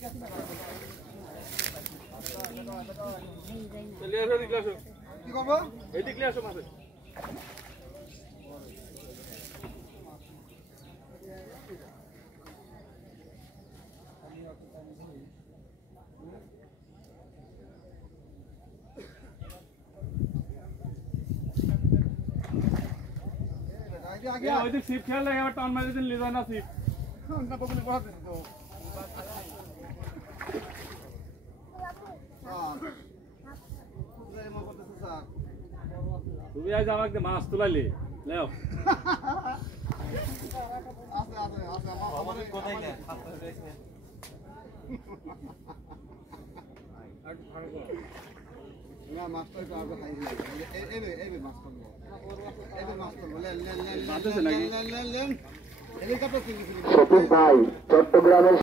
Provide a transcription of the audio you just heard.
কি করবো এদিকে আসো মাঝে ওই দিক সিট খেয়াল লাগে আবার টান মারি দিন লিজা না সিট না বকুনি বহাতে তো তুমি আজ আমাকে মাছ তুলাইলে লেও আছে আছে আছে আমাদের কোথায় না না মাস্টার তো আগে খাই দিই এই মাস্টার এই master lane lane lane lane lane lane lane helicopter কিনে সতীশ ভাই চট্টগ্রামের